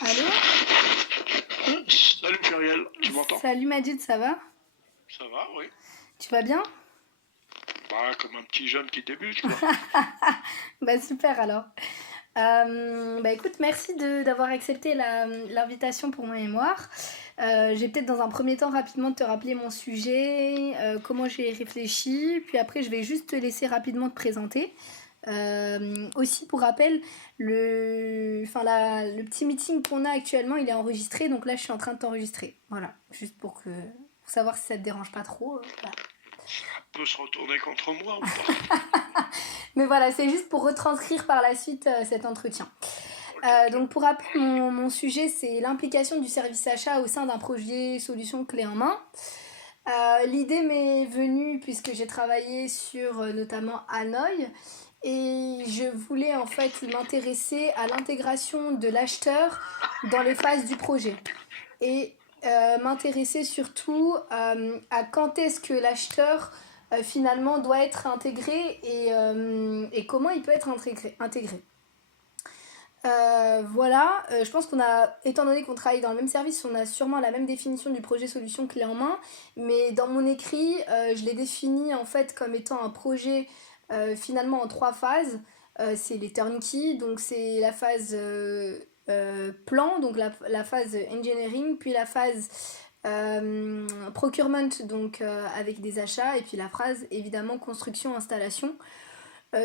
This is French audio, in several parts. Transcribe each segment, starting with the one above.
Allô? Salut Furiel, tu m'entends? Salut Majid, ça va? Ça va, oui. Tu vas bien? Bah, comme un petit jeune qui débute, quoi. Bah super alors. Bah écoute, merci d'avoir accepté l'invitation pour mon mémoire. Je vais peut-être dans un premier temps rapidement te rappeler mon sujet, comment j'ai réfléchi, puis après je vais juste te laisser rapidement te présenter. Aussi pour rappel, le petit meeting qu'on a actuellement, il est enregistré, donc là je suis en train de t'enregistrer. Voilà, juste pour savoir si ça te dérange pas trop. Voilà. Ça peut se retourner contre moi ou pas? Mais voilà, c'est juste pour retranscrire par la suite cet entretien. Ok, ok. Donc pour rappel, mon sujet, c'est l'implication du service achat au sein d'un projet solution clé en main. L'idée m'est venue puisque j'ai travaillé sur notamment Hanoï et je voulais en fait m'intéresser à l'intégration de l'acheteur dans les phases du projet et m'intéresser surtout à quand est-ce que l'acheteur finalement doit être intégré et comment il peut être intégré. Voilà, je pense qu'on a, étant donné qu'on travaille dans le même service, on a sûrement la même définition du projet solution clé en main, mais dans mon écrit, je l'ai défini en fait comme étant un projet finalement en trois phases. C'est les turnkey, donc c'est la phase plan, donc la phase engineering, puis la phase procurement, donc avec des achats, et puis la phase évidemment construction, installation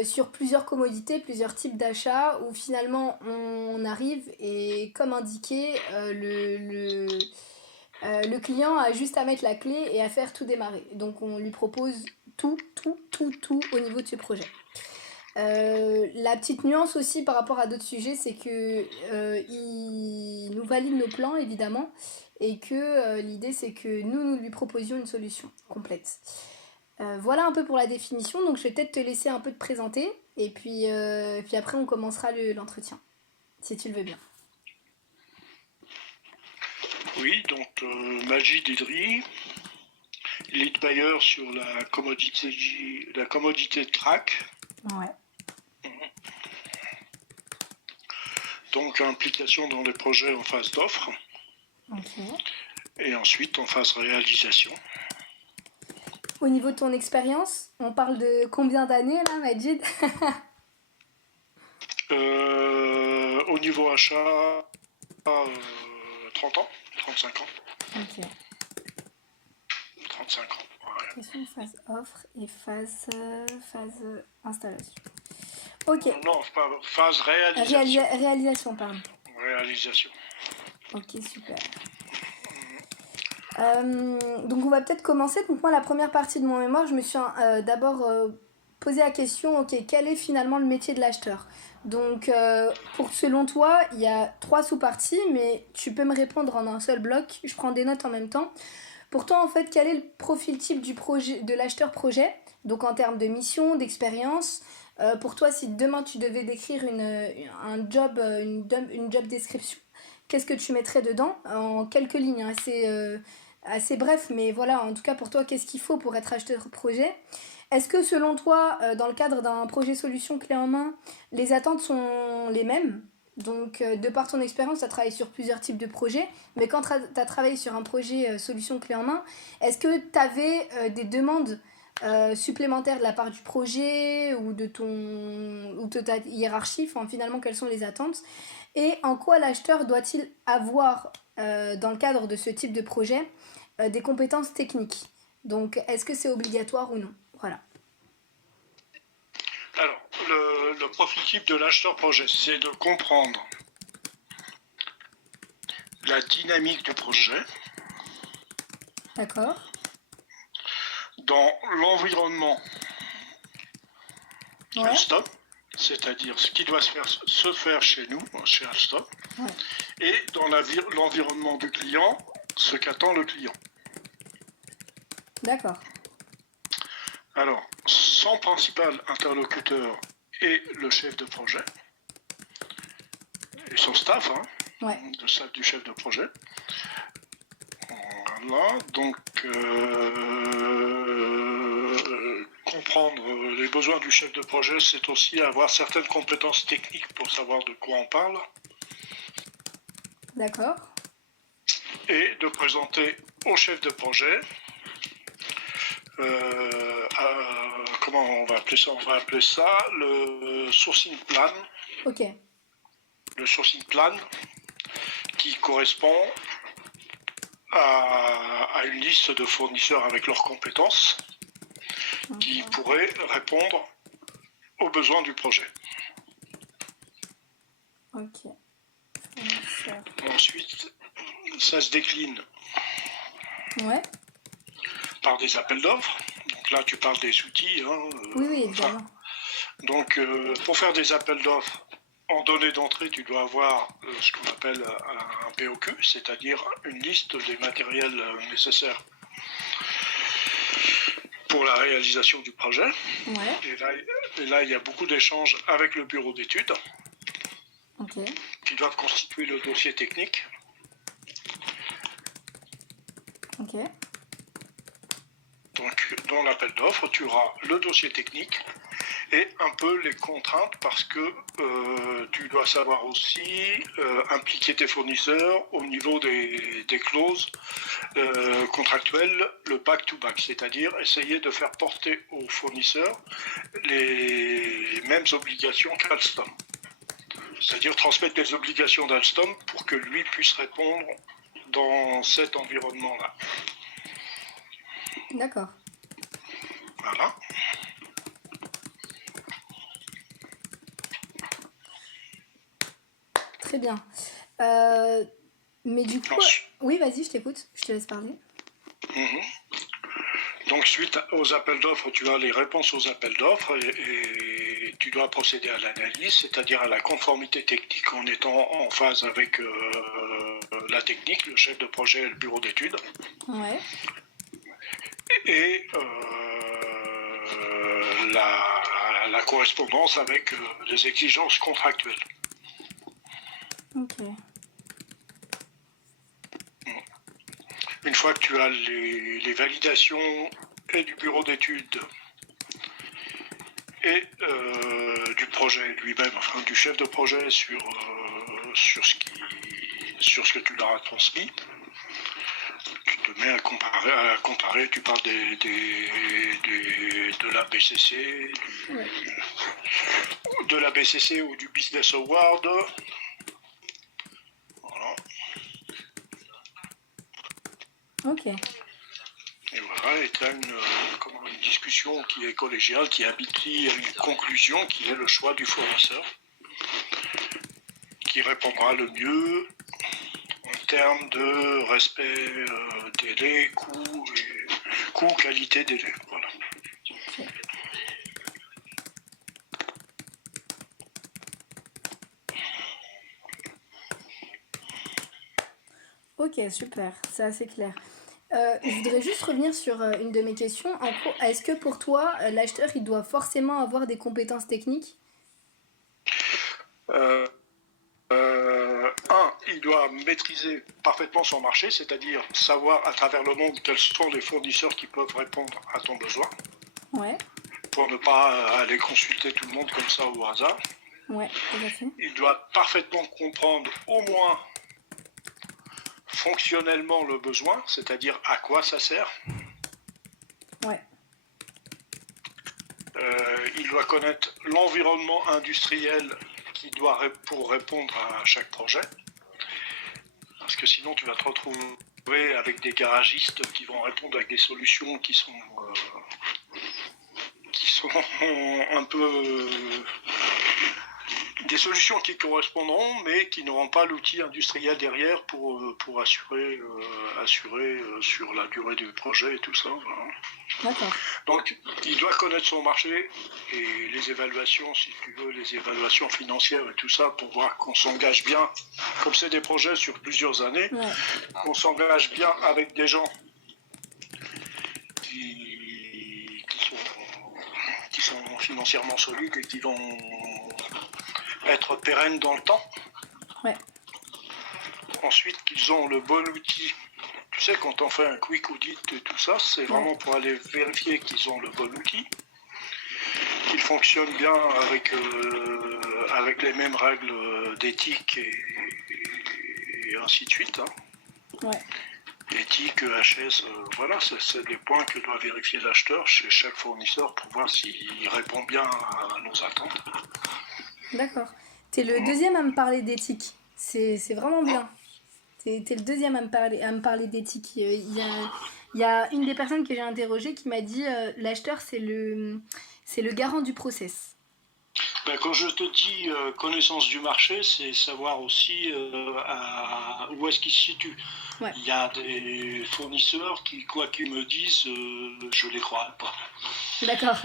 sur plusieurs commodités, plusieurs types d'achats où finalement on arrive et comme indiqué, le client a juste à mettre la clé et à faire tout démarrer. Donc on lui propose tout au niveau de ce projet. La petite nuance aussi par rapport à d'autres sujets, c'est que il nous valide nos plans évidemment et que l'idée c'est que nous lui proposions une solution complète. Voilà un peu pour la définition, donc je vais peut-être te laisser un peu te présenter puis après on commencera l'entretien, si tu le veux bien. Oui, donc Majid Idri, lead buyer sur la commodité de crack. Ouais, Donc implication dans les projets en phase d'offre ok. et ensuite en phase réalisation. Au niveau de ton expérience, on parle de combien d'années là, Majid? Au niveau achat, 30 ans, 35 ans, Ok. 35 ans. Ouais. Question phase offre et phase installation. Ok. Non, pas phase réalisation. Réalisation, pardon. Réalisation. Ok, super. Donc on va peut-être commencer. Donc moi la première partie de mon mémoire, je me suis d'abord posé la question, ok, quel est finalement le métier de l'acheteur? Donc selon toi, il y a trois sous-parties, mais tu peux me répondre en un seul bloc. Je prends des notes en même temps. Pour toi, en fait, quel est le profil type du projet, de l'acheteur projet? Donc en termes de mission, d'expérience. Pour toi, si demain tu devais décrire un job, une job description, qu'est-ce que tu mettrais dedans? En quelques lignes, hein, assez bref, mais voilà, en tout cas pour toi, qu'est-ce qu'il faut pour être acheteur projet? Est-ce que selon toi, dans le cadre d'un projet solution clé en main, les attentes sont les mêmes? Donc, de par ton expérience, tu as travaillé sur plusieurs types de projets, mais quand tu as travaillé sur un projet solution clé en main, est-ce que tu avais des demandes supplémentaires de la part du projet ou de ta hiérarchie? Enfin, finalement, quelles sont les attentes? Et en quoi l'acheteur doit-il avoir, dans le cadre de ce type de projet, des compétences techniques? Donc, est-ce que c'est obligatoire ou non? Voilà. Alors, le profil type de l'acheteur projet, c'est de comprendre la dynamique du projet D'accord. dans l'environnement Ouais. Alstom, c'est-à-dire ce qui doit se faire chez nous, chez Alstom, Ouais. et dans l'environnement du client, ce qu'attend le client. D'accord. Alors, son principal interlocuteur est le chef de projet et son staff, hein, Ouais. le staff du chef de projet. Voilà, donc comprendre les besoins du chef de projet, c'est aussi avoir certaines compétences techniques pour savoir de quoi on parle. D'accord. et de présenter au chef de projet, comment on va appeler ça? On va appeler ça le sourcing plan. Ok. Le sourcing plan qui correspond à une liste de fournisseurs avec leurs compétences qui pourraient répondre aux besoins du projet. Ok. Ensuite, ça se décline Ouais. par des appels d'offres. Donc là, tu parles des outils. Oui, évidemment. Donc, pour faire des appels d'offres, en données d'entrée, tu dois avoir ce qu'on appelle un POQ, c'est-à-dire une liste des matériels nécessaires pour la réalisation du projet. Ouais. Et là, il y a beaucoup d'échanges avec le bureau d'études qui doivent constituer le dossier technique. Ok. Donc, dans l'appel d'offres, tu auras le dossier technique et un peu les contraintes parce que tu dois savoir aussi impliquer tes fournisseurs au niveau des clauses contractuelles, le back-to-back, c'est-à-dire essayer de faire porter aux fournisseurs les mêmes obligations qu'Alstom. C'est-à-dire transmettre les obligations d'Alstom pour que lui puisse répondre dans cet environnement-là. D'accord. Voilà. Très bien. Mais du coup... Oui, vas-y, je t'écoute. Je te laisse parler. Donc, suite aux appels d'offres, tu as les réponses aux appels d'offres et tu dois procéder à l'analyse, c'est-à-dire à la conformité technique en étant en phase avec la technique, le chef de projet et le bureau d'études. Ouais. Et la correspondance avec les exigences contractuelles. Ok. Une fois que tu as les validations et du bureau d'études et du projet lui-même, enfin du chef de projet sur ce que tu leur as transmis, tu te mets à comparer, tu parles de la BCC, de la BCC ou du Business Award. Voilà. Ok. Et voilà, et tu as une discussion qui est collégiale, qui aboutit à une conclusion qui est le choix du fournisseur, qui répondra le mieux en termes de respect délai, coût, qualité, délai. Voilà. Ok, super, c'est assez clair. Je voudrais juste revenir sur une de mes questions. En gros, est-ce que pour toi, l'acheteur, il doit forcément avoir des compétences techniques ? Il doit maîtriser parfaitement son marché, c'est-à-dire savoir à travers le monde quels sont les fournisseurs qui peuvent répondre à ton besoin. Ouais. Pour ne pas aller consulter tout le monde comme ça au hasard. Ouais, tout à fait. Il doit parfaitement comprendre au moins fonctionnellement le besoin, c'est-à-dire à quoi ça sert. Ouais. Il doit connaître l'environnement industriel pour répondre à chaque projet. Parce que sinon, tu vas te retrouver avec des garagistes qui vont répondre avec des solutions qui sont un peu des solutions qui correspondront, mais qui n'auront pas l'outil industriel derrière pour assurer sur la durée du projet et tout ça. Voilà. D'accord. Donc, il doit connaître son marché et les évaluations, si tu veux, les évaluations financières et tout ça, pour voir qu'on s'engage bien, comme c'est des projets sur plusieurs années, qu'on s'engage bien avec des gens qui sont financièrement solides et qui vont être pérennes dans le temps. Ouais. Ensuite, qu'ils ont le bon outil. Tu sais, quand on fait un quick audit et tout ça, c'est vraiment pour aller vérifier qu'ils ont le bon outil, qu'ils fonctionnent bien avec les mêmes règles d'éthique et ainsi de suite. Hein. Ouais. Éthique, EHS, voilà, c'est des points que doit vérifier l'acheteur chez chaque fournisseur pour voir s'il répond bien à nos attentes. D'accord. T'es le deuxième à me parler d'éthique. C'est vraiment bien. T'es le deuxième à me parler d'éthique. Il y a une des personnes que j'ai interrogées qui m'a dit l'acheteur, c'est le garant du process. Ben, quand je te dis connaissance du marché, c'est savoir aussi où est-ce qu'il se situe. Ouais, Il y a des fournisseurs qui, quoi qu'ils me disent, je les crois pas. d'accord.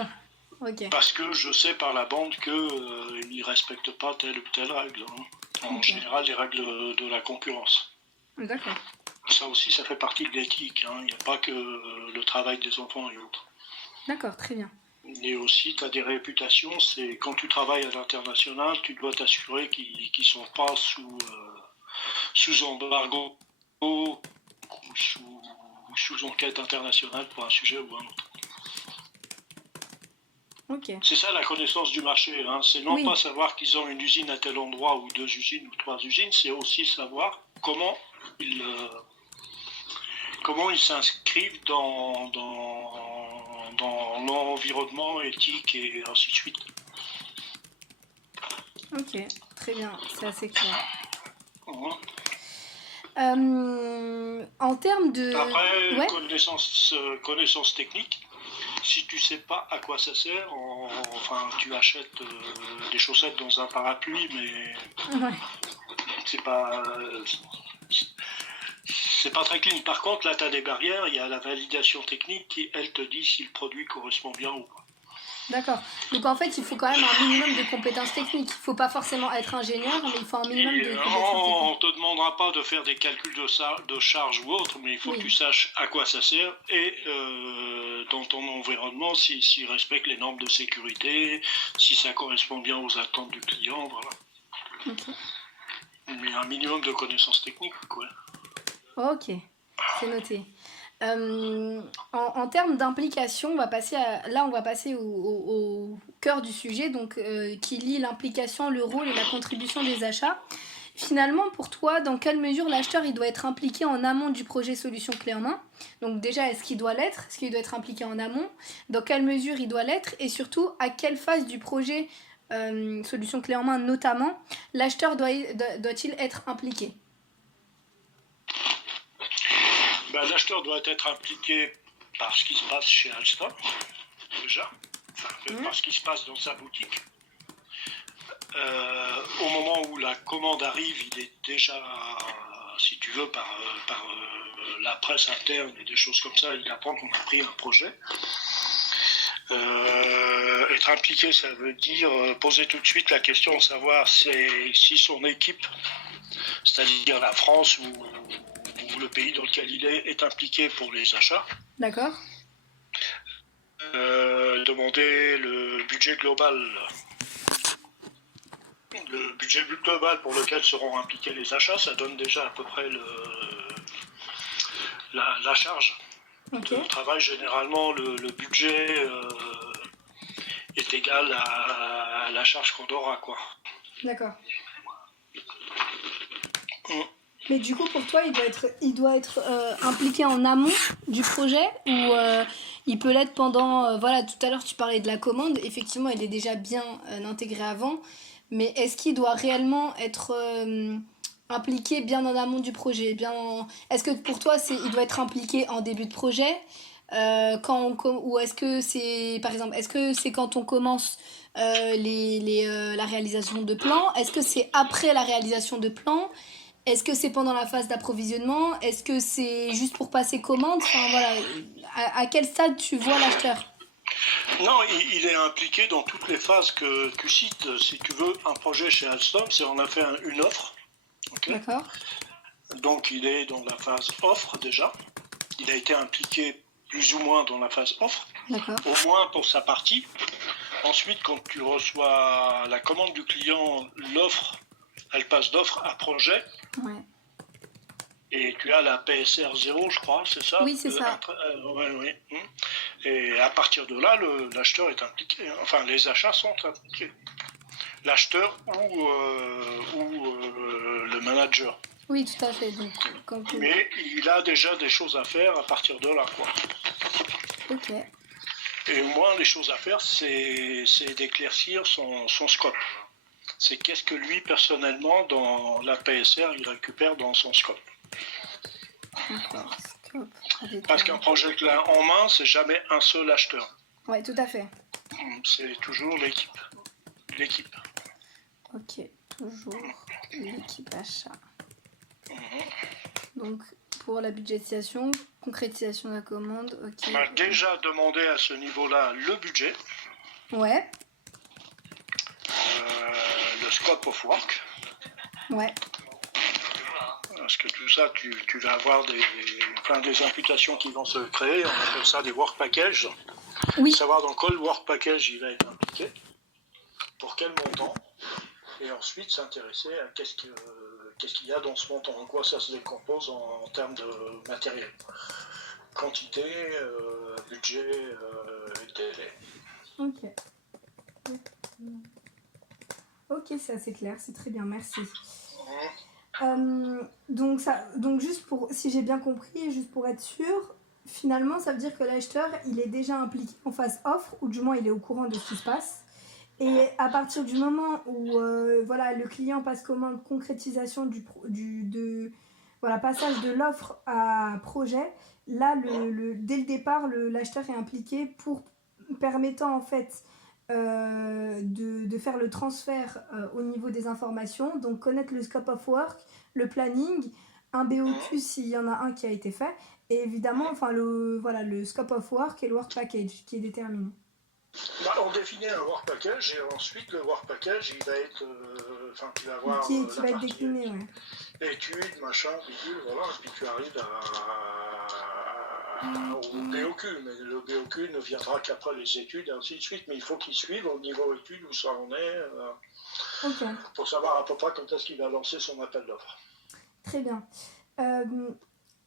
Ok, Parce que je sais par la bande qu'ils ne respectent pas telle ou telle règle. Hein. En ok. général, les règles de la concurrence. D'accord. Ça aussi, ça fait partie de l'éthique. Hein. Il n'y a pas que le travail des enfants et autres. D'accord, très bien. Et aussi, tu as des réputations. C'est quand tu travailles à l'international, tu dois t'assurer qu'ils ne sont pas sous embargo ou sous enquête internationale pour un sujet ou un autre. Ok. C'est ça la connaissance du marché. Hein. C'est non Oui, pas savoir qu'ils ont une usine à tel endroit ou 2 usines ou 3 usines, c'est aussi savoir ils, euh, comment ils s'inscrivent dans l'environnement éthique et ainsi de suite. ok. Très bien, c'est assez clair. Hein. En termes de... Après, Ouais, connaissance technique, si tu sais pas à quoi ça sert, enfin tu achètes des chaussettes dans un parapluie, mais ouais. c'est pas c'est pas très clean. Par contre, là, tu as des barrières, il y a la validation technique qui, elle, te dit si le produit correspond bien ou pas. D'accord. Donc en fait, il faut quand même un minimum de compétences techniques. Il faut pas forcément être ingénieur, mais il faut un minimum Et de compétences on techniques. ne te demandera pas de faire des calculs de charge ou autre, mais il faut que tu Oui, saches à quoi ça sert et dans ton environnement, s'il respecte les normes de sécurité, si ça correspond bien aux attentes du client, voilà. ok. Mais un minimum de connaissances techniques, quoi. Ok, c'est noté. En termes d'implication, on va passer au cœur du sujet, donc qui lie l'implication, le rôle et la contribution des achats. Finalement, pour toi, dans quelle mesure l'acheteur il doit être impliqué en amont du projet solution clé en main? Donc déjà, est-ce qu'il doit l'être? Est-ce qu'il doit être impliqué en amont? Dans quelle mesure il doit l'être? Et surtout, à quelle phase du projet solution clé en main notamment, l'acheteur doit-il être impliqué? Ben, l'acheteur doit être impliqué par ce qui se passe chez Alstom, déjà, enfin, Hmm. par ce qui se passe dans sa boutique. Au moment où la commande arrive, il est déjà, si tu veux, par la presse interne et des choses comme ça, il apprend qu'on a pris un projet. Être impliqué, ça veut dire poser tout de suite la question de savoir si son équipe, c'est-à-dire la France ou le pays dans lequel il est impliqué pour les achats. D'accord? Demander le budget global. Le budget global pour lequel seront impliqués les achats, ça donne déjà à peu près la charge Ok. de travail. Généralement, le budget est égal à la charge qu'on aura, quoi. D'accord. Mm. Mais du coup, pour toi, il doit être impliqué en amont du projet ou il peut l'être pendant... voilà, tout à l'heure, tu parlais de la commande. Effectivement, il est déjà bien intégré avant. Mais est-ce qu'il doit réellement être impliqué bien en amont du projet Est-ce que pour toi, il doit être impliqué en début de projet ou est-ce que c'est, par exemple, est-ce que c'est quand on commence la réalisation de plans? Est-ce que c'est après la réalisation de plans? Est-ce que c'est pendant la phase d'approvisionnement? Est-ce que c'est juste pour passer commande? Enfin voilà, à quel stade tu vois l'acheteur? Non, il est impliqué dans toutes les phases que tu cites. Si tu veux, un projet chez Alstom, c'est on a fait une offre. Okay. D'accord. Donc il est dans la phase offre déjà. Il a été impliqué plus ou moins dans la phase offre, D'accord. au moins pour sa partie. Ensuite, quand tu reçois la commande du client, l'offre, elle passe d'offre à projet. Ouais. Et tu as la PSR 0, je crois, c'est ça? Oui, c'est ça. Ouais. Et à partir de là, l'acheteur est impliqué. Enfin, les achats sont impliqués. L'acheteur ou le manager. Oui, tout à fait. Donc, Mais il a déjà des choses à faire à partir de là, quoi. Ok. Et au moins, les choses à faire, c'est d'éclaircir son scope. C'est qu'est-ce que lui, personnellement, dans la PSR, il récupère dans son scope. D'accord. Scope avec. Parce qu'un projet clé en main, c'est jamais un seul acheteur. Ouais, tout à fait. C'est toujours l'équipe. Ok, toujours l'équipe achat. Donc, pour la budgétisation, concrétisation de la commande, ok. On a déjà demandé à ce niveau-là le budget. Ouais. Le scope of work. Ouais. Parce que tout ça, tu vas avoir des imputations qui vont se créer. On appelle ça des work packages. Oui. Savoir dans quel work package il va être impliqué, pour quel montant, et ensuite s'intéresser à qu'est-ce qu'il y a dans ce montant, en quoi ça se décompose en termes de matériel. Quantité, budget et délai. Ok. Ok, c'est assez clair, c'est très bien, merci. Donc juste pour, si j'ai bien compris, juste pour être sûr, finalement ça veut dire que l'acheteur il est déjà impliqué en phase offre, ou du moins il est au courant de ce qui se passe. Et à partir du moment où voilà, le client passe commande, concrétisation passage de l'offre à projet, là dès le départ l'acheteur est impliqué pour permettant en fait de faire le transfert au niveau des informations, donc connaître le scope of work, le planning, un BOQ s'il y en a un qui a été fait, et évidemment le scope of work et le work package qui est déterminé. On définit un work package et ensuite le work package il va être, tu vas avoir qui la va être partie décliné, ouais. études, machin, bidule, voilà, et puis tu arrives au BOQ, mais le BOQ ne viendra qu'après les études et ainsi de suite, mais il faut qu'il suive au niveau études où ça en est, pour savoir à peu près quand est-ce qu'il va lancer son appel d'offres. Très bien.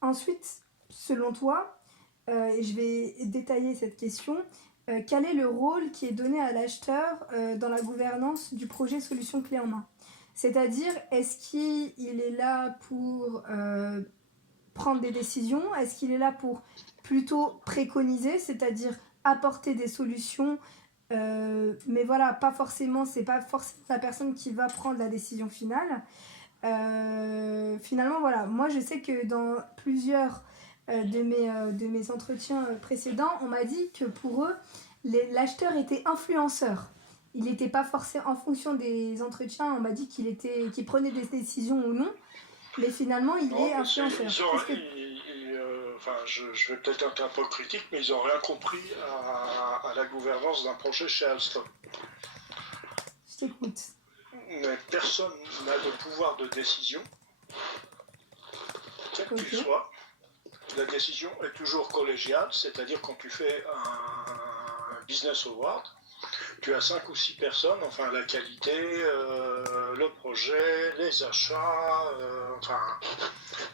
Ensuite, selon toi, et je vais détailler cette question, quel est le rôle qui est donné à l'acheteur dans la gouvernance du projet solution clé en main ? C'est-à-dire, est-ce qu'il est là pour prendre des décisions ? Est-ce qu'il est là pour plutôt préconiser, c'est-à-dire apporter des solutions mais voilà, c'est pas forcément la personne qui va prendre la décision finale. Finalement, voilà, moi je sais que dans plusieurs de mes entretiens précédents, on m'a dit que pour eux, l'acheteur était influenceur. Il n'était pas forcément en fonction des entretiens, on m'a dit qu'il prenait des décisions ou non, mais finalement il est influenceur. Je vais peut-être être un peu critique, mais ils n'ont rien compris à la gouvernance d'un projet chez Alstom. Je t'écoute. Mais personne n'a de pouvoir de décision, quel qu'il soit. La décision est toujours collégiale, c'est-à-dire quand tu fais un business award, tu as 5 ou 6 personnes, enfin la qualité, le projet, les achats,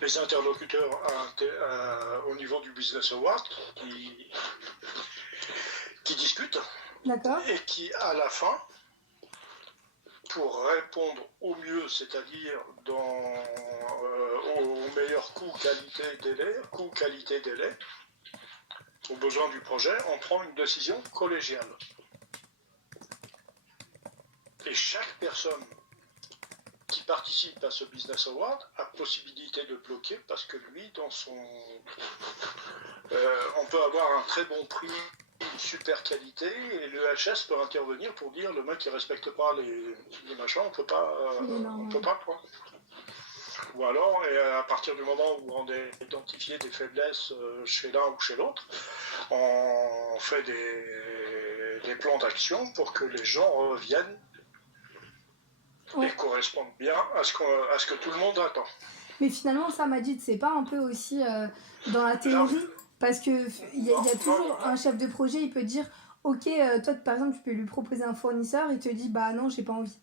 les interlocuteurs au niveau du business award qui discutent. D'accord. Et qui à la fin, pour répondre au mieux, c'est-à-dire au meilleur coût qualité-délai, aux besoins du projet, on prend une décision collégiale. Et chaque personne qui participe à ce Business Award a possibilité de bloquer parce que lui, on peut avoir un très bon prix, une super qualité, et le HS peut intervenir pour dire le mec qui respecte pas les machins, on peut pas quoi. Ou alors, et à partir du moment où on a identifié des faiblesses chez l'un ou chez l'autre, on fait des plans d'action pour que les gens reviennent et correspondent bien à ce que tout le monde attend. Mais finalement, ça m'a dit, c'est pas un peu aussi dans la théorie, parce que il y a toujours un chef de projet, il peut dire, ok, toi par exemple, tu peux lui proposer un fournisseur, il te dit, bah non, j'ai pas envie.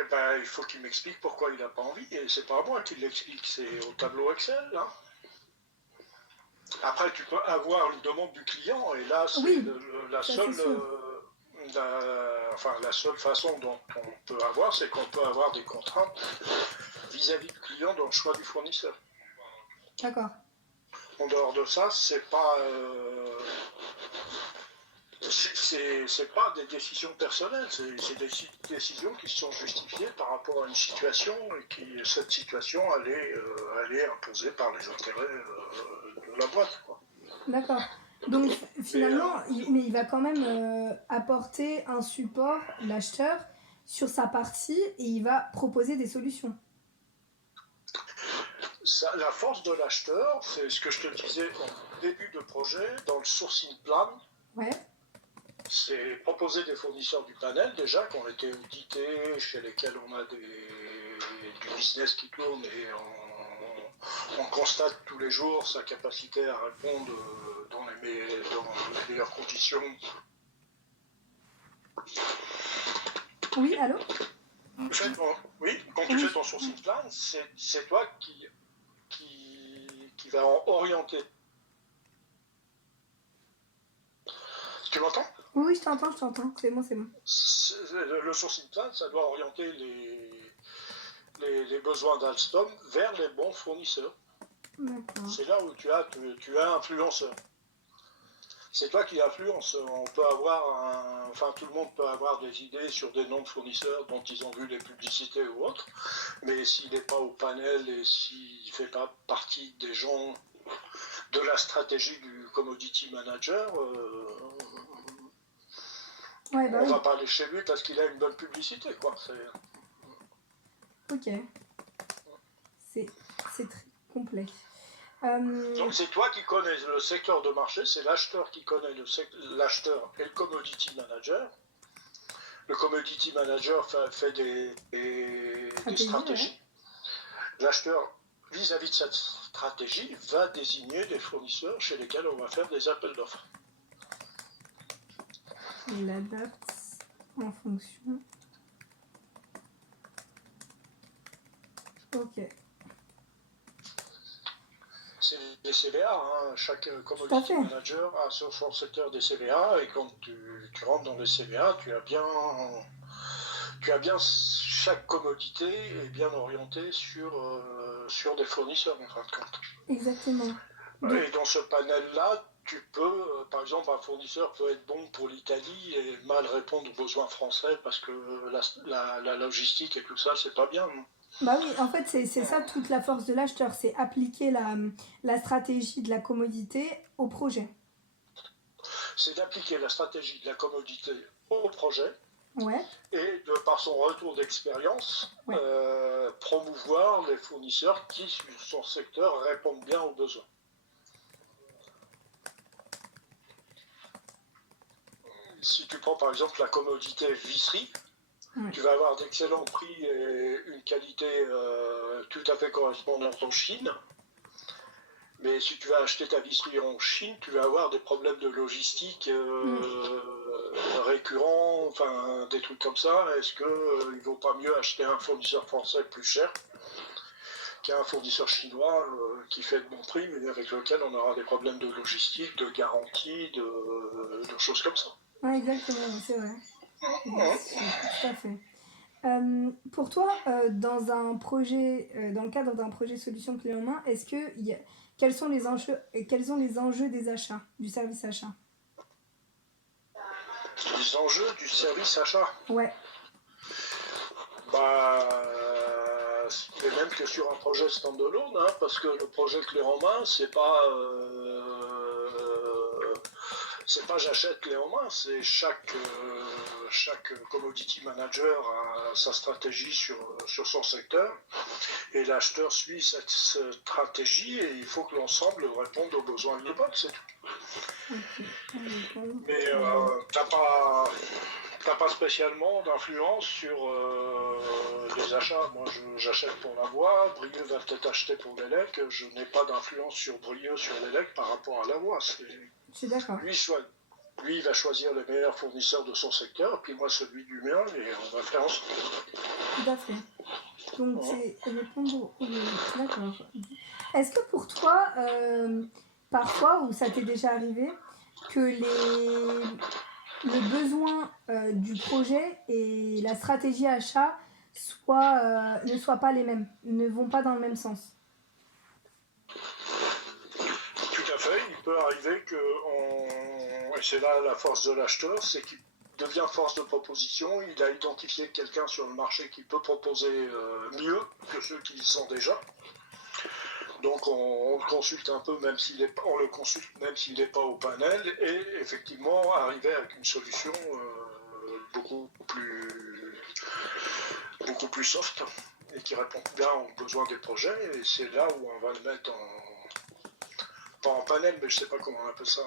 Eh ben, il faut qu'il m'explique pourquoi il n'a pas envie, et c'est pas à moi qu'il l'explique, c'est au tableau Excel, là. Après, tu peux avoir une demande du client, et là, c'est la seule... enfin, la seule façon dont on peut avoir, c'est qu'on peut avoir des contraintes vis-à-vis du client dans le choix du fournisseur. D'accord. En dehors de ça, c'est pas des décisions personnelles, c'est des décisions qui sont justifiées par rapport à une situation et cette situation elle est imposée par les intérêts de la boîte, quoi. D'accord. Donc finalement, mais il va quand même apporter un support, l'acheteur, sur sa partie et il va proposer des solutions. Ça, la force de l'acheteur, c'est ce que je te disais au début de projet, dans le sourcing plan. Ouais. C'est proposer des fournisseurs du panel déjà qui ont été audités, chez lesquels on a du business qui tourne et on constate tous les jours sa capacité à répondre dans les meilleures conditions. Oui, allô? Oui, quand tu fais ton sourcing plan, c'est toi qui va orienter. Tu m'entends? Oui, je t'entends. C'est bon. Le sourcing plan, ça doit orienter les besoins d'Alstom vers les bons fournisseurs. D'accord. C'est là où tu as influenceur. C'est toi qui influence. On peut avoir tout le monde peut avoir des idées sur des noms de fournisseurs dont ils ont vu les publicités ou autres, mais s'il n'est pas au panel et s'il ne fait pas partie des gens de la stratégie du commodity manager, on ne va pas aller chez lui parce qu'il a une bonne publicité, quoi. Ok. C'est très complet. Donc c'est toi qui connais le secteur de marché, c'est l'acheteur qui connaît l'acheteur et le commodity manager. Le commodity manager fait des stratégies. Ouais. L'acheteur, vis-à-vis de cette stratégie, va désigner des fournisseurs chez lesquels on va faire des appels d'offres. Il adapte en fonction. Ok. C'est des CVA, hein. Chaque commodity manager a sur son secteur des CVA, et quand tu rentres dans les CVA, tu as bien chaque commodité est bien orientée sur des fournisseurs, en fin de compte. Exactement. Et dans ce panel-là, tu peux, par exemple, un fournisseur peut être bon pour l'Italie et mal répondre aux besoins français parce que la logistique et tout ça, c'est pas bien. Bah oui, en fait, c'est ça toute la force de l'acheteur, c'est appliquer la stratégie de la commodité au projet. C'est d'appliquer la stratégie de la commodité au projet. Ouais. Et par son retour d'expérience, ouais, promouvoir les fournisseurs qui, sur son secteur, répondent bien aux besoins. Si tu prends par exemple la commodité visserie, ouais, tu vas avoir d'excellents prix et une qualité tout à fait correspondante en Chine. Mais si tu vas acheter ta visserie en Chine, tu vas avoir des problèmes de logistique récurrents, enfin des trucs comme ça. Est-ce qu'il ne vaut pas mieux acheter un fournisseur français plus cher qu'un fournisseur chinois qui fait de bons prix, mais avec lequel on aura des problèmes de logistique, de garantie, de choses comme ça. Oui, exactement, c'est vrai. Tout à fait. Pour toi, dans le cadre d'un projet solution clé en main, quels sont les enjeux des achats, du service achat? Les enjeux du service achat? Ouais. C'est même que sur un projet standalone, hein, parce que le projet clé en main, c'est pas j'achète clé en main, c'est chaque commodity manager a sa stratégie sur son secteur et l'acheteur suit cette stratégie et il faut que l'ensemble réponde aux besoins de boîte, c'est tout. Okay. Mais t'as pas spécialement d'influence sur les achats. Moi j'achète pour la voie, Brieux va peut-être acheter pour l'élec, je n'ai pas d'influence sur Brieux sur l'élec par rapport à la voie. Je suis d'accord. Lui, il va choisir le meilleur fournisseur de son secteur, puis moi celui du mien, et on va faire ensemble. Tout à fait. Donc c'est répondre aux... D'accord. Est-ce que pour toi, parfois, ou ça t'est déjà arrivé, que le besoin du projet et la stratégie achat ne soient pas les mêmes, ne vont pas dans le même sens. Tout à fait, il peut arriver que, et c'est là la force de l'acheteur, c'est qu'il devient force de proposition, il a identifié quelqu'un sur le marché qui peut proposer mieux que ceux qui y sont déjà. Donc on le consulte un peu, on le consulte même s'il n'est pas au panel, et effectivement arriver avec une solution beaucoup plus soft et qui répond bien aux besoins des projets. Et c'est là où on va le mettre pas en panel, mais je sais pas comment on appelle ça,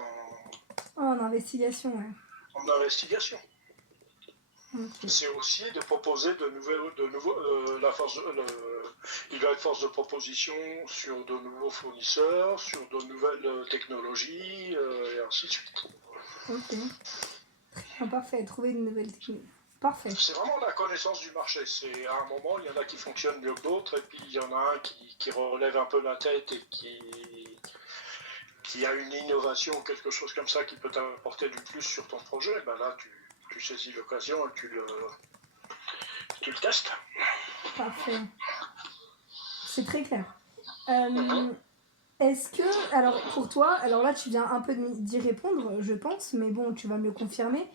En investigation, ouais. en investigation. Okay. C'est aussi de proposer il va être force de proposition sur de nouveaux fournisseurs, sur de nouvelles technologies, et ainsi de suite. Ok. Parfait, trouver de nouvelles techniques. Parfait. C'est vraiment la connaissance du marché. C'est à un moment, il y en a qui fonctionnent mieux que d'autres, et puis il y en a un qui relève un peu la tête et qui a une innovation ou quelque chose comme ça qui peut t'apporter du plus sur ton projet. Ben là, tu saisis l'occasion et tu le testes. Parfait. C'est très clair. Est-ce que, alors pour toi, alors là tu viens un peu d'y répondre, je pense, mais bon, tu vas me le confirmer.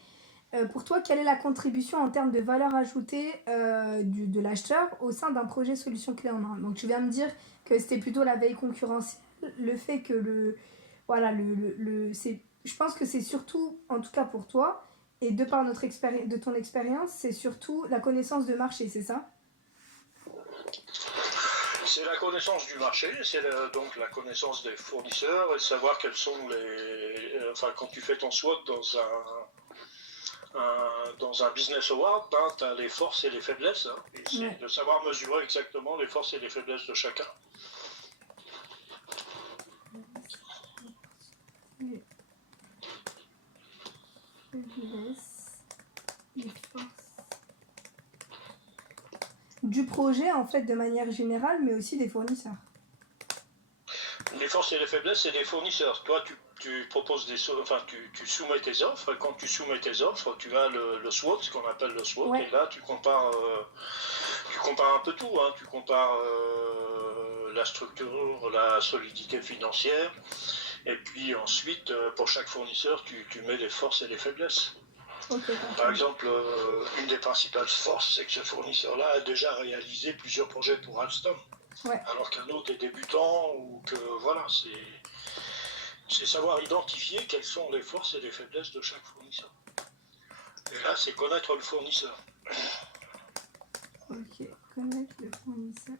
Pour toi, quelle est la contribution en termes de valeur ajoutée de l'acheteur au sein d'un projet solution clé en main? Donc tu viens me dire que c'était plutôt la veille concurrentielle, le fait que je pense que c'est surtout, en tout cas pour toi, et de par de ton expérience, c'est surtout la connaissance de marché, c'est ça? C'est la connaissance du marché, c'est donc la connaissance des fournisseurs et savoir quels sont quand tu fais ton SWOT dans un business award, ben, tu as les forces et les faiblesses. Hein, et c'est de savoir mesurer exactement les forces et les faiblesses de chacun. Du projet, en fait, de manière générale, mais aussi des fournisseurs. Les forces et les faiblesses, c'est des fournisseurs. Toi, tu proposes tu soumets tes offres, et quand tu soumets tes offres, tu as le SWOT, ce qu'on appelle le SWOT, et là, tu compares un peu tout. Hein. Tu compares la structure, la solidité financière, et puis ensuite, pour chaque fournisseur, tu mets les forces et les faiblesses. Okay, par exemple, une des principales forces, c'est que ce fournisseur-là a déjà réalisé plusieurs projets pour Alstom. Ouais. Alors qu'un autre est débutant, ou que voilà, c'est savoir identifier quelles sont les forces et les faiblesses de chaque fournisseur. Et là, c'est connaître le fournisseur. Ok, connaître le fournisseur.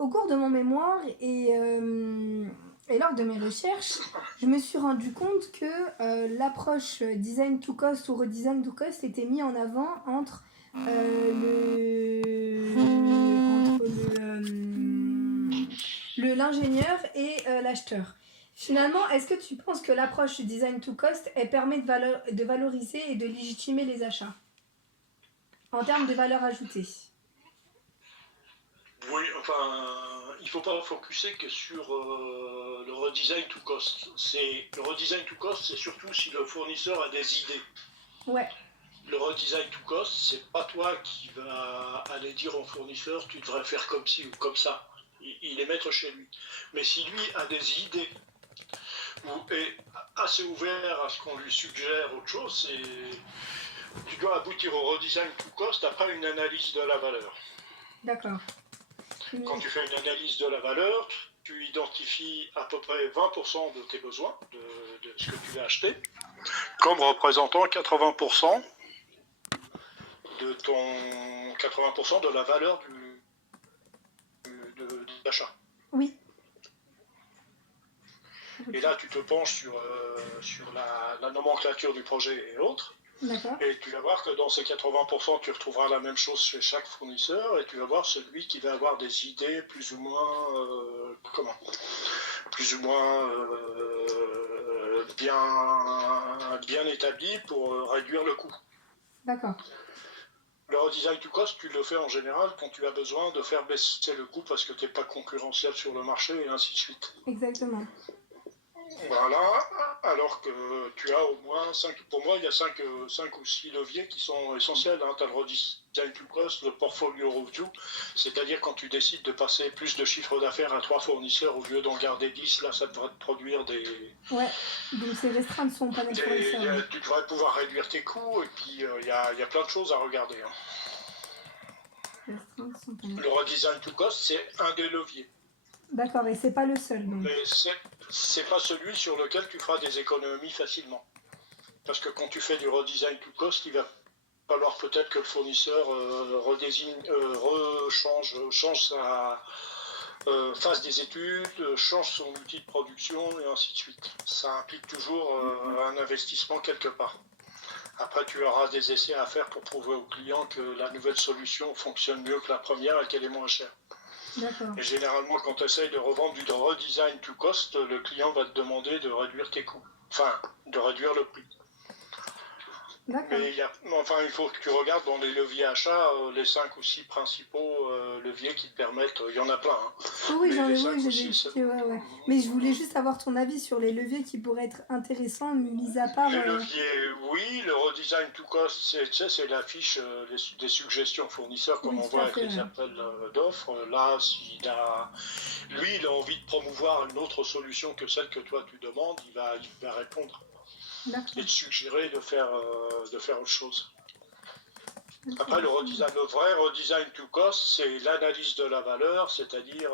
Au cours de mon mémoire et lors de mes recherches, je me suis rendu compte que l'approche design to cost ou redesign to cost était mise en avant entre l'ingénieur et l'acheteur. Finalement, est-ce que tu penses que l'approche design to cost elle permet de valoriser et de légitimer les achats en termes de valeur ajoutée? Oui, enfin, il ne faut pas focuser que sur le redesign to cost. Le redesign to cost, c'est surtout si le fournisseur a des idées. Ouais. Le redesign to cost, c'est pas toi qui va aller dire au fournisseur tu devrais faire comme ci ou comme ça. Il est maître chez lui. Mais si lui a des idées ou est assez ouvert à ce qu'on lui suggère autre chose, tu dois aboutir au redesign to cost après une analyse de la valeur. D'accord. Quand tu fais une analyse de la valeur, tu identifies à peu près 20% de tes besoins, de ce que tu vas acheter, comme représentant 80% de la valeur de l'achat. Oui. Et là, tu te penches sur la nomenclature du projet et autres. D'accord. Et tu vas voir que dans ces 80%, tu retrouveras la même chose chez chaque fournisseur, et tu vas voir celui qui va avoir des idées plus ou moins bien établies pour réduire le coût. D'accord. Le redesign to cost, tu le fais en général quand tu as besoin de faire baisser le coût parce que tu n'es pas concurrentiel sur le marché, et ainsi de suite. Exactement. Voilà, alors que tu as au moins 5, pour moi il y a 5 ou 6 leviers qui sont essentiels. Hein. Tu as le redesign to cost, le portfolio review, c'est-à-dire quand tu décides de passer plus de chiffre d'affaires à 3 fournisseurs au lieu d'en garder 10, là ça devrait te produire Ouais, donc c'est restreindre son panel fournisseur. Ouais. tu devrais pouvoir réduire tes coûts et puis il y a plein de choses à regarder. Hein. Restreindre son panel. Le redesign to cost, c'est un des leviers. D'accord, et c'est pas le seul. Donc. Mais c'est pas celui sur lequel tu feras des économies facilement. Parce que quand tu fais du redesign to cost, il va falloir peut-être que le fournisseur change fasse des études, change son outil de production et ainsi de suite. Ça implique toujours un investissement quelque part. Après, tu auras des essais à faire pour prouver au client que la nouvelle solution fonctionne mieux que la première et qu'elle est moins chère. D'accord. Et généralement, quand tu essayes de revendre du redesign to cost, le client va te demander de réduire tes coûts. Enfin, de réduire le prix. Mais il faut que tu regardes dans les leviers achats, les 5 ou 6 principaux leviers qui te permettent. Il y en a plein. Hein. Oui, j'en ai vu, ouais. Mais je voulais juste avoir ton avis sur les leviers qui pourraient être intéressants, mis à part. Les leviers, oui, le redesign to cost, c'est la fiche des suggestions fournisseurs qu'on envoie avec les appels d'offres. Là, lui, il a envie de promouvoir une autre solution que celle que toi tu demandes, il va répondre. Et te suggérer de faire autre chose. Après, le vrai redesign to cost, c'est l'analyse de la valeur, c'est-à-dire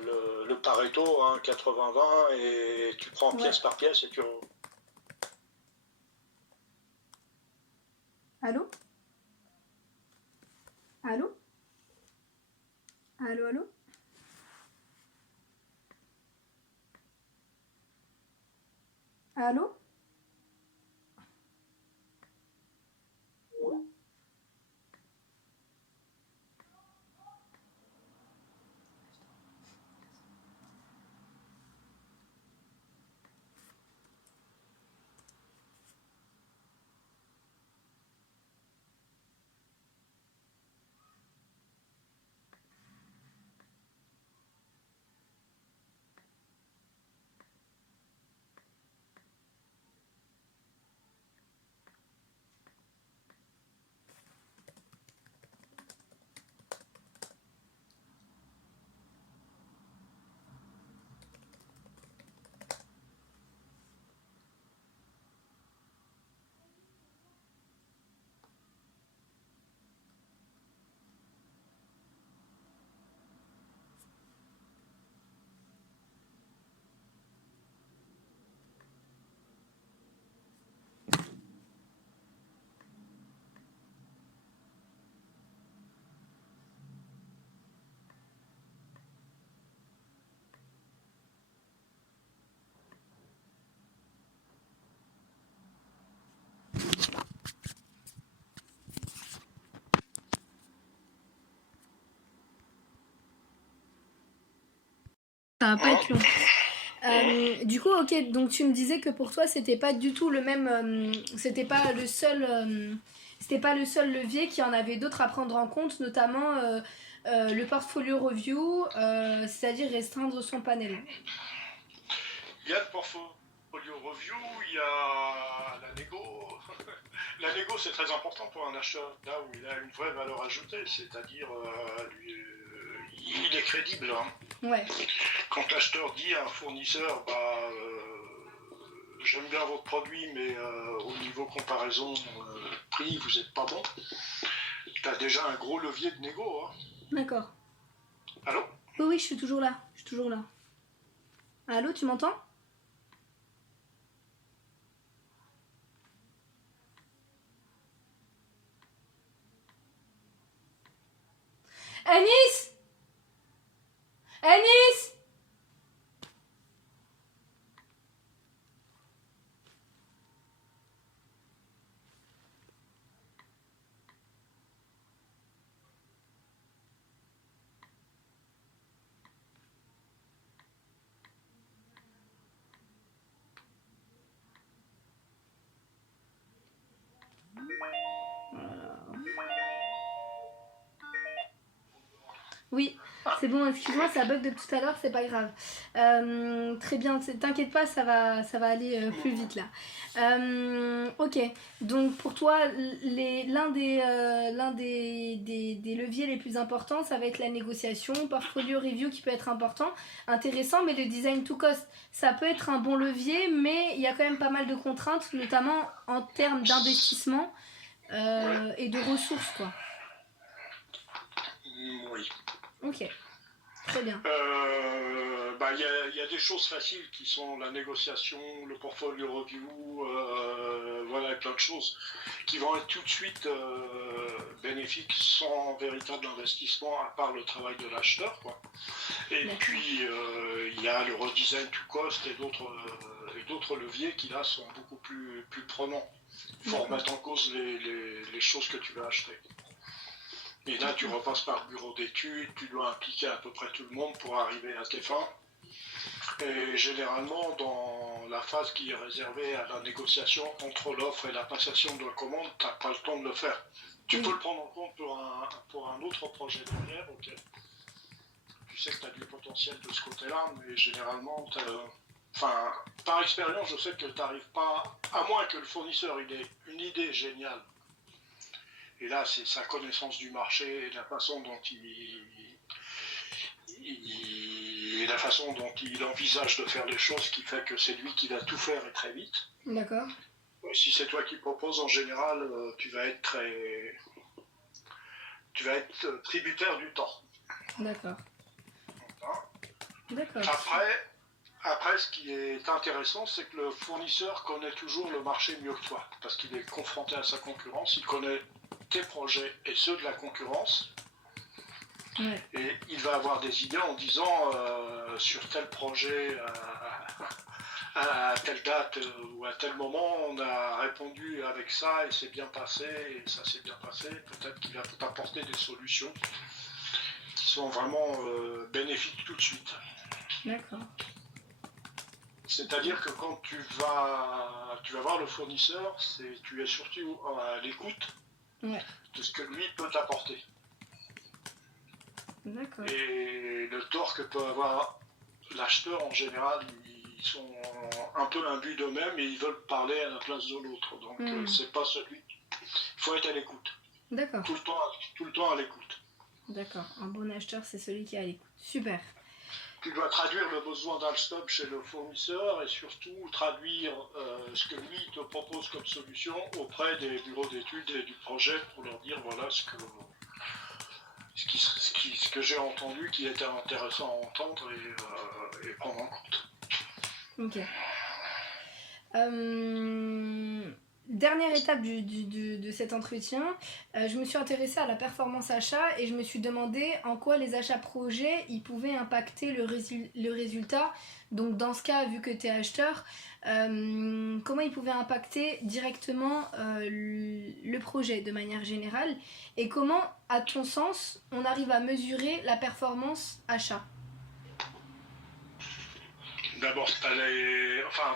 le Pareto, hein, 80-20, et tu prends pièce par pièce et tu... Allô? Allô? Allô, allô? Allô? Ça va pas être long. Du coup, ok, donc tu me disais que pour toi, c'était pas du tout le même. C'était pas le seul. C'était pas le seul levier, qu'il y en avait d'autres à prendre en compte, notamment le portfolio review, c'est-à-dire restreindre son panel. Il y a le portfolio review, il y a la négo. La négo, c'est très important pour un acheteur, là où il a une vraie valeur ajoutée, c'est-à-dire il est crédible. Hein. Ouais. Quand l'acheteur dit à un fournisseur, j'aime bien votre produit, mais au niveau comparaison prix, vous n'êtes pas bon, tu as déjà un gros levier de négo. Hein. D'accord. Allô? Oui, je suis toujours là. Allô, tu m'entends? Anis! Anis! Oui, c'est bon, excuse-moi, ça bug de tout à l'heure, c'est pas grave. Très bien, t'inquiète pas, ça va aller plus vite là. Ok, donc pour toi, l'un des leviers les plus importants, ça va être la négociation, portfolio review qui peut être important, intéressant, mais le design to cost, ça peut être un bon levier, mais il y a quand même pas mal de contraintes, notamment en termes d'investissement Ouais. et de ressources, quoi. Oui. Ok, très bien. Il y a des choses faciles qui sont la négociation, le portfolio review, voilà, plein de choses qui vont être tout de suite bénéfiques sans véritable investissement à part le travail de l'acheteur, quoi. Et D'accord. puis il y a le redesign to cost et d'autres leviers qui là sont beaucoup plus prenants. Il faut D'accord. remettre en cause les choses que tu vas acheter. Et là, tu repasses par le bureau d'études, tu dois impliquer à peu près tout le monde pour arriver à tes fins. Et généralement, dans la phase qui est réservée à la négociation entre l'offre et la passation de la commande, tu n'as pas le temps de le faire. Tu peux le prendre en compte pour un autre projet derrière, ok. Tu sais que tu as du potentiel de ce côté-là, mais généralement, par expérience, je sais que tu n'arrives pas, à moins que le fournisseur il ait une idée géniale. Et là, c'est sa connaissance du marché et la façon dont la façon dont il envisage de faire les choses qui fait que c'est lui qui va tout faire et très vite. D'accord. Si c'est toi qui proposes, en général, tu vas être tributaire du temps. D'accord. D'accord. Après, ce qui est intéressant, c'est que le fournisseur connaît toujours le marché mieux que toi, parce qu'il est confronté à sa concurrence, il connaît tes projets et ceux de la concurrence. Ouais. Et il va avoir des idées en disant sur tel projet à telle date ou à tel moment on a répondu avec ça et c'est bien passé et ça s'est bien passé. Peut-être qu'il va t'apporter des solutions qui sont vraiment bénéfiques tout de suite. D'accord. C'est-à-dire que quand tu vas voir le fournisseur, tu es surtout à l'écoute de ce que lui peut t'apporter. D'accord. Et le tort que peut avoir l'acheteur, en général, ils sont un peu imbus d'eux-mêmes et ils veulent parler à la place de l'autre. Donc c'est pas celui. Il faut être à l'écoute. D'accord. Tout le temps à l'écoute. D'accord. Un bon acheteur, c'est celui qui est à l'écoute. Super. Tu dois traduire le besoin d'Alstom chez le fournisseur et surtout traduire ce que lui te propose comme solution auprès des bureaux d'études et du projet pour leur dire voilà ce que j'ai entendu qui était intéressant à entendre et prendre en compte. Ok. Dernière étape de cet entretien, je me suis intéressée à la performance achat et je me suis demandé en quoi les achats projets ils pouvaient impacter le résultat. Donc dans ce cas, vu que tu es acheteur, comment ils pouvaient impacter directement le projet de manière générale et comment, à ton sens, on arrive à mesurer la performance achat. D'abord,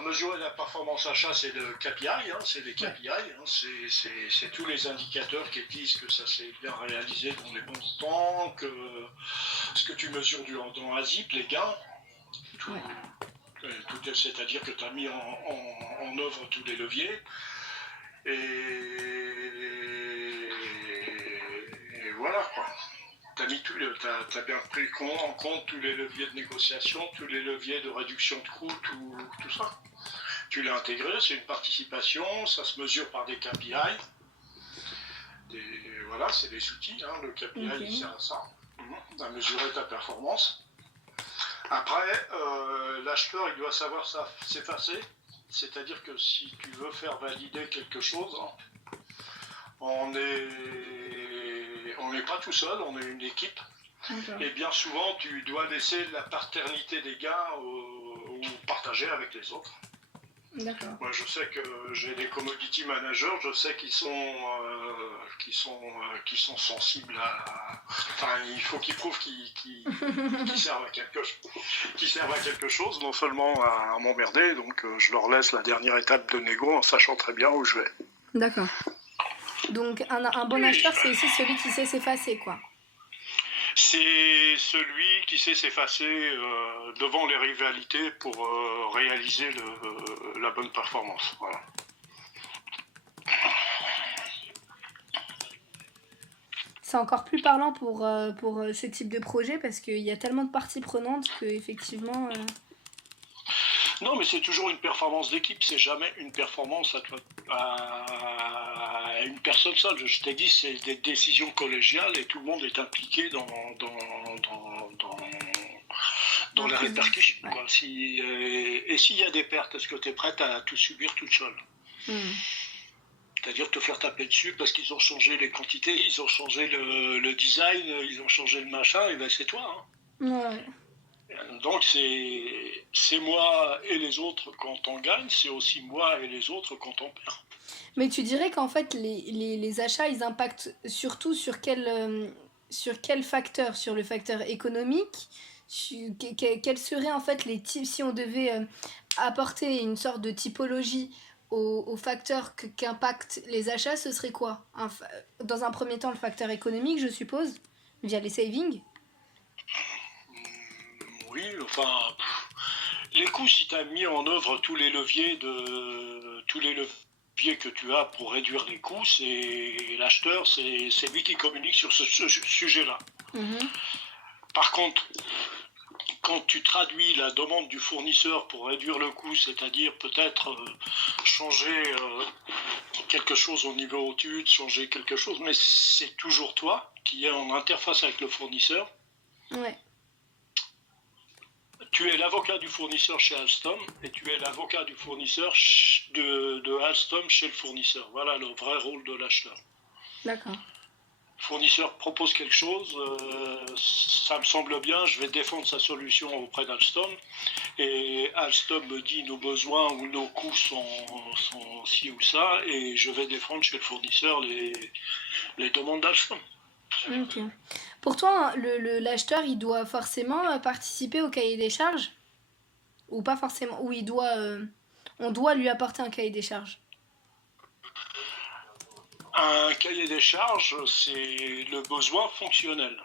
mesurer la performance achat, c'est le KPI, c'est les KPI, c'est tous les indicateurs qui disent que ça s'est bien réalisé dans les bons temps, que ce que tu mesures dans ASIP, les gains, c'est-à-dire que tu as mis en œuvre tous les leviers, et voilà quoi. T'as bien pris en compte tous les leviers de négociation, tous les leviers de réduction de coûts, tout ça. Tu l'as intégré, c'est une participation, ça se mesure par des KPI. Voilà, c'est des outils, le KPI il sert à ça, à mesurer ta performance. Après, l'acheteur il doit savoir s'effacer, c'est-à-dire que si tu veux faire valider quelque chose, on n'est pas tout seul, on est une équipe. Okay. Et bien souvent, tu dois laisser la paternité des gains ou partager avec les autres. D'accord. Moi, je sais que j'ai des commodity managers, je sais qu'ils sont sensibles à. Enfin, il faut qu'ils prouvent qu'ils servent à quelque chose, non seulement à m'emmerder, donc je leur laisse la dernière étape de négo en sachant très bien où je vais. D'accord. Donc un bon acheteur, c'est aussi celui qui sait s'effacer, quoi. C'est celui qui sait s'effacer devant les rivalités pour réaliser la bonne performance. Voilà. C'est encore plus parlant pour ce type de projet parce qu'il y a tellement de parties prenantes que effectivement. Non, mais c'est toujours une performance d'équipe, c'est jamais une performance à une personne seule. Je t'ai dit, c'est des décisions collégiales et tout le monde est impliqué dans les répercussions. Ouais. Quoi. Et s'il y a des pertes, est-ce que tu es prête à tout subir toute seule? C'est-à-dire te faire taper dessus parce qu'ils ont changé les quantités, ils ont changé le design, ils ont changé le machin, et ben c'est toi. Hein. Ouais. Donc c'est moi et les autres quand on gagne, c'est aussi moi et les autres quand on perd. Mais tu dirais qu'en fait, les achats, ils impactent surtout sur quel facteur? Sur le facteur économique? Quels seraient en fait les types, si on devait apporter une sorte de typologie aux facteurs qu'impactent les achats, ce serait quoi? Dans un premier temps, le facteur économique, je suppose, via les savings. Oui, enfin, les coûts, si tu as mis en œuvre tous les leviers que tu as pour réduire les coûts, c'est l'acheteur, c'est lui qui communique sur ce sujet-là. Par contre, quand tu traduis la demande du fournisseur pour réduire le coût, c'est-à-dire peut-être changer quelque chose au niveau au-dessus, changer quelque chose, mais c'est toujours toi qui es en interface avec le fournisseur. Ouais. Tu es l'avocat du fournisseur chez Alstom et tu es l'avocat du fournisseur de Alstom chez le fournisseur. Voilà le vrai rôle de l'acheteur. D'accord. Le fournisseur propose quelque chose, ça me semble bien, je vais défendre sa solution auprès d'Alstom et Alstom me dit nos besoins ou nos coûts sont ci ou ça et je vais défendre chez le fournisseur les demandes d'Alstom. Ok. Pour toi, l'acheteur, il doit forcément participer au cahier des charges? Ou pas forcément? Ou on doit lui apporter un cahier des charges? Un cahier des charges, c'est le besoin fonctionnel.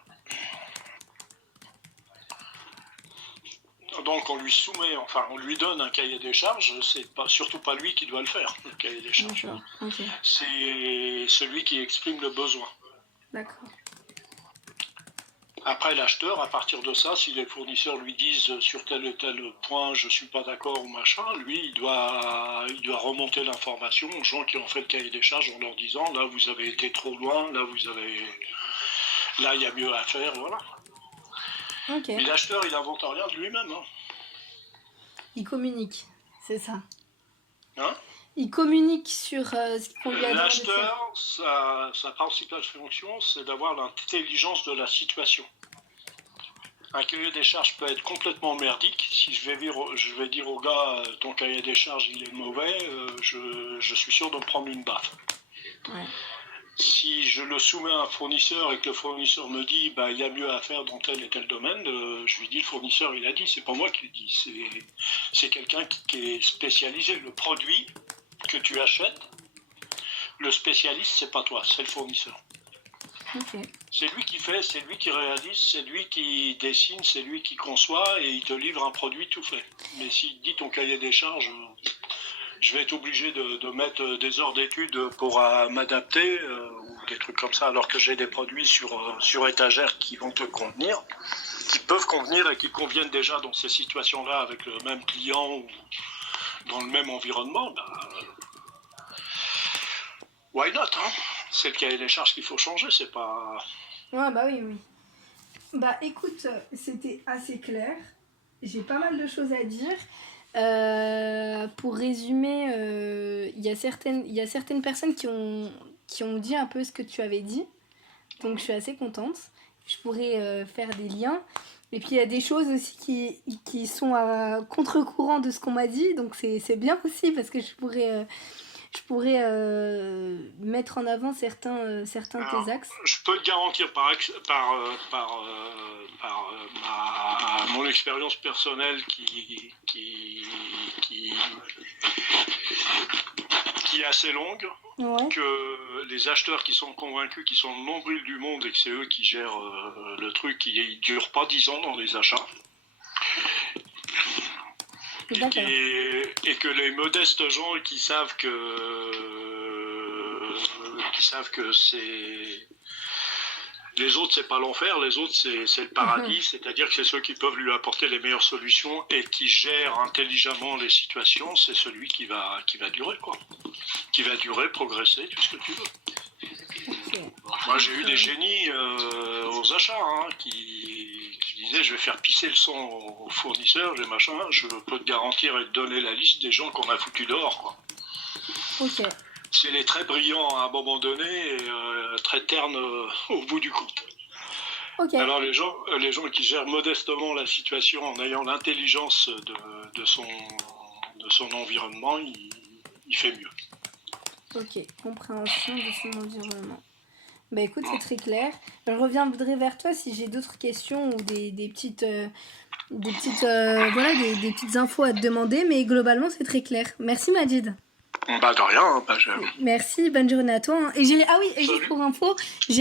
Donc on lui soumet, enfin on lui donne un cahier des charges, c'est surtout pas lui qui doit le faire, le cahier des charges. D'accord. Ok. C'est celui qui exprime le besoin. D'accord. Après l'acheteur, à partir de ça, si les fournisseurs lui disent sur tel et tel point je suis pas d'accord ou machin, lui il doit remonter l'information aux gens qui ont fait le cahier des charges en leur disant là vous avez été trop loin, là il y a mieux à faire, voilà. Okay. Mais l'acheteur il n'invente rien de lui-même. Hein. Il communique, c'est ça. Hein? Il communique sur ce qu'on lui a demandé. L'acheteur, sa principale fonction, c'est d'avoir l'intelligence de la situation. Un cahier des charges peut être complètement merdique. Si je vais dire au gars, ton cahier des charges, il est mauvais, je suis sûr de me prendre une baffe. Ouais. Si je le soumets à un fournisseur et que le fournisseur me dit, il y a mieux à faire dans tel et tel domaine, je lui dis, le fournisseur, il a dit, c'est pas moi qui le dis, c'est quelqu'un qui est spécialisé. Le produit que tu achètes, le spécialiste, c'est pas toi, c'est le fournisseur. Okay. C'est lui qui fait, c'est lui qui réalise, c'est lui qui dessine, c'est lui qui conçoit et il te livre un produit tout fait. Mais s'il dit ton cahier des charges, je vais être obligé de mettre des heures d'études pour m'adapter ou des trucs comme ça, alors que j'ai des produits sur étagère qui vont te convenir, qui peuvent convenir et qui conviennent déjà dans ces situations-là avec le même client ou dans le même environnement. Why not, hein? C'est le cahier des charges qu'il faut changer, c'est pas... Ouais, oui. Bah écoute, c'était assez clair. J'ai pas mal de choses à dire. Pour résumer, il y a certaines personnes qui ont dit un peu ce que tu avais dit. Donc je suis assez contente. Je pourrais faire des liens. Et puis il y a des choses aussi qui sont à contre-courant de ce qu'on m'a dit. Donc c'est bien aussi parce que je pourrais mettre en avant certains de tes axes. Je peux te garantir par mon expérience personnelle qui qui est assez longue, Ouais. que les acheteurs qui sont convaincus qu'ils sont le nombril du monde et que c'est eux qui gèrent le truc, ils ne durent pas 10 ans dans les achats. D'accord. Et que les modestes gens qui savent que c'est les autres c'est pas l'enfer, les autres c'est le paradis, c'est-à-dire que c'est ceux qui peuvent lui apporter les meilleures solutions et qui gèrent intelligemment les situations, c'est celui qui va durer quoi, qui va durer, progresser, tout ce que tu veux. Ok. Moi j'ai eu des génies aux achats qui disaient je vais faire pisser le sang aux fournisseurs, les machins, je peux te garantir et te donner la liste des gens qu'on a foutu dehors quoi. Ok. Si elle est très brillant à un moment donné et très terne au bout du compte. Ok. Alors les gens qui gèrent modestement la situation en ayant l'intelligence de son environnement, il fait mieux. Ok. Compréhension de son environnement. Bah écoute, c'est très clair. Je reviendrai vers toi si j'ai d'autres questions ou des petites, voilà, des petites infos à te demander, mais globalement, c'est très clair. Merci Majid. Bah de rien, Merci, bonne journée à toi. Et juste pour info, j'ai